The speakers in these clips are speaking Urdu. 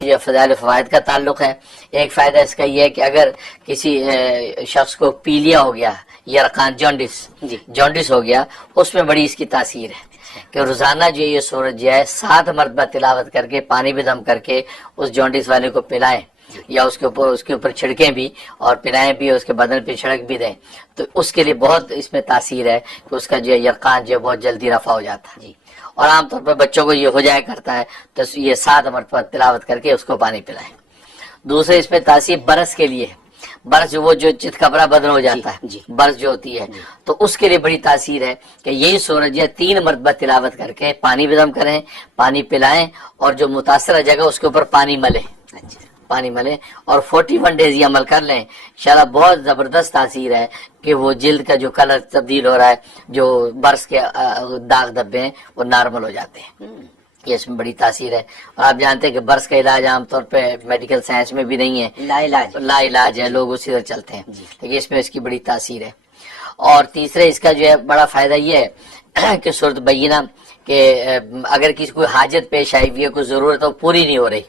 یہ فضائل فوائد کا تعلق ہے۔ ایک فائدہ اس کا یہ ہے کہ اگر کسی شخص کو پیلیا ہو گیا، یرقان جونڈس ہو گیا، اس میں بڑی اس کی تاثیر ہے کہ روزانہ جو یہ سورج جو ہے 7 مرتبہ تلاوت کر کے پانی بھی دم کر کے اس جونڈس والے کو پلائیں، یا اس کے اوپر چھڑکیں بھی اور پلائیں بھی، اس کے بدن پہ چھڑک بھی دیں، تو اس کے لیے بہت اس میں تاثیر ہے کہ اس کا جو یرقان جو ہے بہت جلدی رفع ہو جاتا ہے۔ اور عام طور پر بچوں کو یہ ہو جایا کرتا ہے تو یہ 7 مرتبہ تلاوت کر کے اس کو پانی پلائیں۔ دوسرے اس میں تاثیر برس کے لیے، برس وہ جو چت کبرا بدن ہو جاتا ہے، برس جو ہوتی ہے، تو اس کے لیے بڑی تاثیر ہے کہ یہی سورج ہے 3 مرتبہ تلاوت کر کے پانی بھی دم کریں، پانی پلائیں، اور جو متاثرہ جگہ اس کے اوپر پانی ملیں اور 41 ڈیز یہ عمل کر لیں، انشاءاللہ بہت زبردست تاثیر ہے کہ وہ جلد کا جو کلر تبدیل ہو رہا ہے، جو برس کے داغ دبے ہیں وہ نارمل ہو جاتے ہیں۔ یہ اس میں بڑی تاثیر ہے۔ اور آپ جانتے ہیں کہ برس کا علاج عام طور پہ میڈیکل سائنس میں بھی نہیں ہے، لا علاج ہے، لوگ اسی طرح چلتے ہیں، لیکن اس میں اس کی بڑی تاثیر ہے۔ اور تیسرے اس کا جو ہے بڑا فائدہ یہ ہے کہ سورۃ بینہ کہ اگر کسی کو حاجت پیش آئی ہوئی ہے، کوئی ضرورت وہ پوری نہیں ہو رہی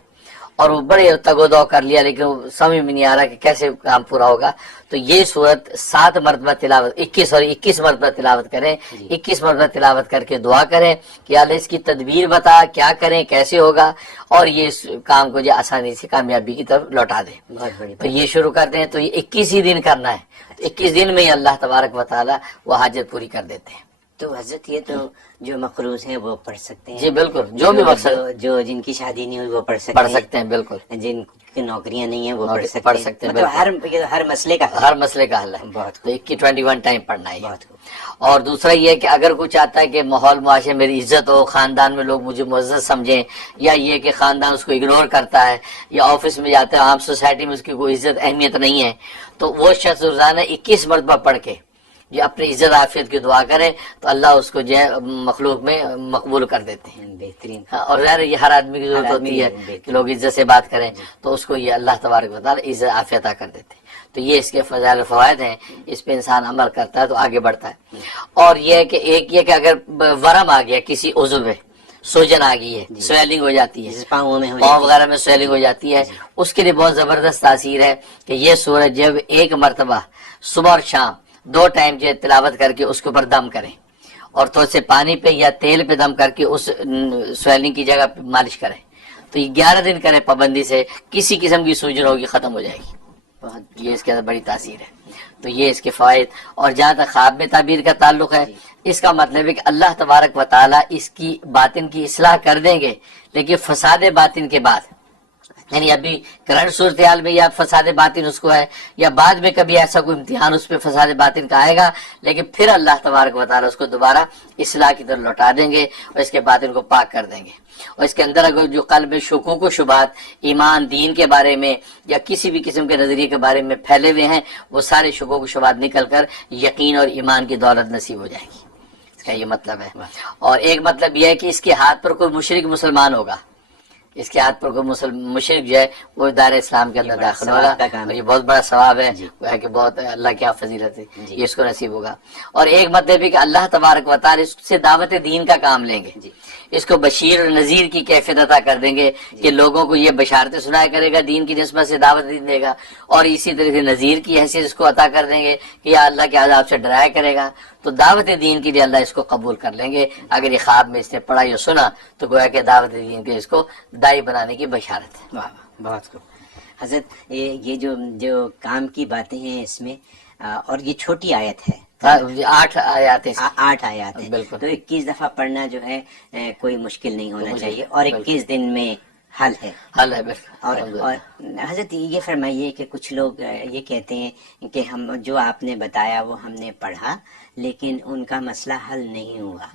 اور وہ بڑے تگ و دو کر لیا لیکن سمجھ میں نہیں آ رہا کہ کیسے کام پورا ہوگا، تو یہ صورت 7 مرتبہ تلاوت 21 مرتبہ تلاوت کریں، 21 مرتبہ تلاوت کر کے دعا کریں کہ اللہ اس کی تدبیر بتا، کیا کریں، کیسے ہوگا، اور یہ اس کام کو جو آسانی سے کامیابی کی طرف لوٹا دیں۔ تو یہ شروع کر دیں، تو یہ 21 ہی دن کرنا ہے، 21 دن میں ہی اللہ تبارک و تعالی وہ حاجت پوری کر دیتے ہیں۔ تو حضرت یہ تو جو مقروض ہیں وہ پڑھ سکتے ہیں؟ جی بالکل، جو بھی مقصد جو جن کی شادی نہیں ہوئی وہ پڑھ سکتے ہیں، بالکل، جن کی نوکریاں نہیں ہیں وہ پڑھ سکتے ہیں، مطلب ہر مسئلے کا حل ہے۔ بہت تو 21 ٹائم پڑھنا ہے۔ بہت اور دوسرا یہ کہ اگر کوئی چاہتا ہے کہ ماحول معاشرے میری عزت ہو، خاندان میں لوگ مجھے معزز سمجھیں، یا یہ کہ خاندان اس کو اگنور کرتا ہے، یا آفس میں جاتا ہے عام سوسائٹی میں اس کی کوئی عزت اہمیت نہیں ہے، تو وہ شخص روزانہ 21 مرتبہ پڑھ کے جو اپنی عزت عافیت کی دعا کرے تو اللہ اس کو جو ہے مخلوق میں مقبول کر دیتے ہیں۔ بہترین۔ اور ظاہر یہ ہر آدمی کی ضرورت ہوتی ہے کہ لوگ عزت سے بات کریں، تو اس کو یہ اللہ تبارک و تعالی عزت عافیت عطا کر دیتے ہیں۔ تو یہ اس کے فضائل و فوائد ہیں، اس پہ انسان عمل کرتا ہے تو آگے بڑھتا ہے۔ اور یہ کہ ایک یہ کہ اگر ورم آ گیا کسی عضو میں، سوجن آ گئی ہے، سویلنگ ہو جاتی ہے، پاؤں وغیرہ میں سویلنگ ہو جاتی ہے، اس کے لیے بہت زبردست تاثیر ہے کہ یہ سورج جب 1 مرتبہ صبح اور شام 2 ٹائم جو تلاوت کر کے اس کے اوپر دم کریں، اور تھوڑے سے پانی پہ یا تیل پہ دم کر کے اس سویلنگ کی جگہ پہ مالش کریں، تو یہ 11 دن کریں پابندی سے، کسی قسم کی سوجن ہوگی ختم ہو جائے گی۔ یہ اس کے اندر بڑی تاثیر ہے۔ تو یہ اس کے فوائد۔ اور جہاں تک خواب میں تعبیر کا تعلق ہے، اس کا مطلب ہے کہ اللہ تبارک و تعالی اس کی باطن کی اصلاح کر دیں گے، لیکن فساد باطن کے بعد، یعنی ابھی کرنٹ صورتحال میں یا فساد باطن اس کو ہے، یا بعد میں کبھی ایسا کوئی امتحان اس پہ فساد باطن کا آئے گا، لیکن پھر اللہ تبارک و تعالی اس کو دوبارہ اصلاح کی طرف لوٹا دیں گے اور اس کے باطن کو پاک کر دیں گے۔ اور اس کے اندر اگر جو قلب میں شکوک و شبہات ایمان دین کے بارے میں یا کسی بھی قسم کے نظریے کے بارے میں پھیلے ہوئے ہیں، وہ سارے شکوک و شبہات نکل کر یقین اور ایمان کی دولت نصیب ہو جائے گی۔ اس کا یہ مطلب ہے۔ اور ایک مطلب یہ ہے کہ اس کے ہاتھ پر کوئی مشرک مسلمان ہوگا، اس کے ہاتھ پر کوئی مشرک جو ہے وہ دائرہ اسلام کے اندر داخل ہوگا، اور یہ بہت بڑا ثواب ہے، وہ ہے کہ بہت اللہ کی فضیلت ہے، یہ اس کو نصیب ہوگا۔ اور ایک مطلب ہے کہ اللہ تبارک و تعالی اس سے دعوت دین کا کام لیں گے، اس کو بشیر اور نذیر کی کیفیت عطا کر دیں گے کہ لوگوں کو یہ بشارتیں سنایا کرے گا، دین کی نسبت سے دعوت دے گا، اور اسی طرح سے نذیر کی حیثیت اس کو عطا کر دیں گے کہ یہ اللہ کے عذاب سے ڈرایا کرے گا۔ تو دعوت دین کے لیے اللہ اس کو قبول کر لیں گے۔ اگر یہ خواب میں اس نے پڑھا یا سنا تو گویا کہ دعوت دین کے اس کو دائی بنانے کی بشارت ہے۔ بہت خوب حضرت، یہ جو کام کی باتیں ہیں اس میں، اور یہ چھوٹی آیت ہے، 8 آیات ہیں، 8 آیات ہیں، بالکل۔ تو 21 دفعہ پڑھنا جو ہے کوئی مشکل نہیں ہونا چاہیے، اور 21 دن میں حل ہے بالکل۔ اور حضرت یہ فرمائیے کہ کچھ لوگ یہ کہتے ہیں کہ ہم جو آپ نے بتایا وہ ہم نے پڑھا لیکن ان کا مسئلہ حل نہیں ہوا،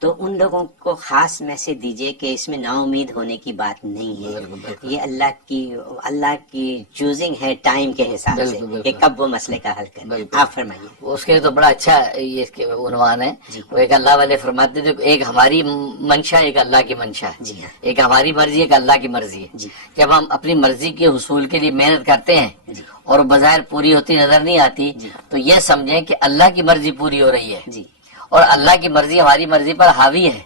تو ان لوگوں کو خاص میسج دیجئے کہ اس میں نا امید ہونے کی بات نہیں ہے، یہ اللہ کی چوزنگ ہے ٹائم کے حساب سے کہ کب وہ مسئلے کا حل کریں۔ آپ فرمائیے۔ اس کے تو بڑا اچھا یہ اس کے عنوان ہے، وہ ایک اللہ والے فرماتے تھے، ایک ہماری منشا، ایک اللہ کی منشا ہے، ایک ہماری مرضی، ایک اللہ کی مرضی ہے۔ جب ہم اپنی مرضی کے حصول کے لیے محنت کرتے ہیں اور بظاہر پوری ہوتی نظر نہیں آتی، تو یہ سمجھیں کہ اللہ کی مرضی پوری ہو رہی ہے، اور اللہ کی مرضی ہماری مرضی پر حاوی ہے،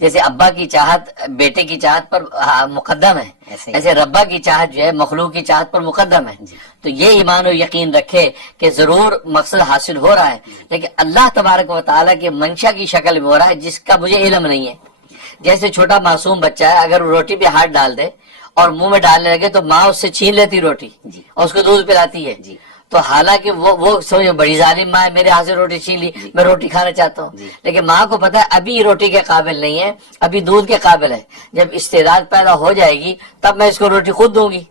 جیسے ابا کی چاہت بیٹے کی چاہت پر مقدم ہے، ایسے ربا کی چاہت جو ہے مخلوق کی چاہت پر مقدم ہے. تو یہ ایمان و یقین رکھے کہ ضرور مقصد حاصل ہو رہا ہے، لیکن اللہ تبارک و تعالیٰ کی منشا کی شکل میں ہو رہا ہے جس کا مجھے علم نہیں ہے. جیسے چھوٹا معصوم بچہ ہے، اگر وہ روٹی پہ ہاتھ ڈال دے اور منہ میں ڈالنے لگے تو ماں اس سے چھین لیتی روٹی اور اس کو دودھ پلاتی ہے. تو حالانکہ وہ سمجھو بڑی ظالم ماں ہے، میرے ہاتھ سے روٹی چھین لی، میں روٹی کھانا چاہتا ہوں. لیکن ماں کو پتا ہے ابھی روٹی کے قابل نہیں ہے، ابھی دودھ کے قابل ہے. جب استعداد پیدا ہو جائے گی تب میں اس کو روٹی خود دوں گی.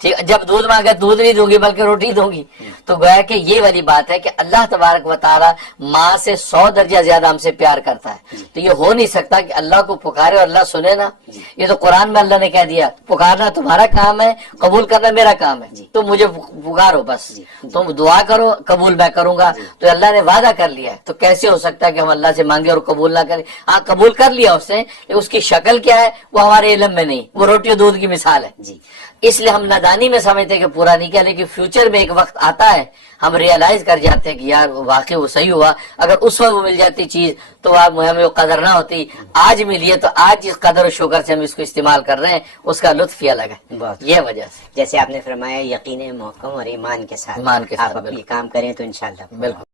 ٹھیک، جب دودھ مانگے دودھ نہیں دوں گی بلکہ روٹی دوں گی. تو گویا کہ یہ والی بات ہے کہ اللہ تبارک و تعالی ماں سے 100 درجہ زیادہ ہم سے پیار کرتا ہے. تو یہ ہو نہیں سکتا کہ اللہ کو پکارے اور اللہ سنے نا. یہ تو قرآن میں اللہ نے کہہ دیا پکارنا تمہارا کام ہے، قبول کرنا میرا کام ہے. تم مجھے پکارو بس، تم دعا کرو، قبول میں کروں گا. تو اللہ نے وعدہ کر لیا ہے، تو کیسے ہو سکتا ہے کہ ہم اللہ سے مانگے اور قبول نہ کریں؟ ہاں قبول کر لیا اس نے، اس کی شکل کیا ہے وہ ہمارے علم میں نہیں. وہ روٹی اور دودھ کی مثال ہے. اس لیے ہم نادانی میں سمجھتے کہ پورا نہیں کیا، لیکن فیوچر میں ایک وقت آتا ہے ہم ریئلائز کر جاتے ہیں کہ یار واقعی وہ صحیح ہوا. اگر اس وقت وہ مل جاتی چیز تو ہمیں وہ قدر نہ ہوتی. آج ملی ہے تو آج جس قدر و شکر سے ہم اس کو استعمال کر رہے ہیں اس کا لطف ہی الگ ہے. یہ وجہ سے جیسے آپ نے فرمایا یقین محکم اور ایمان کے ساتھ آپ اپنی کام کریں تو انشاءاللہ بالکل.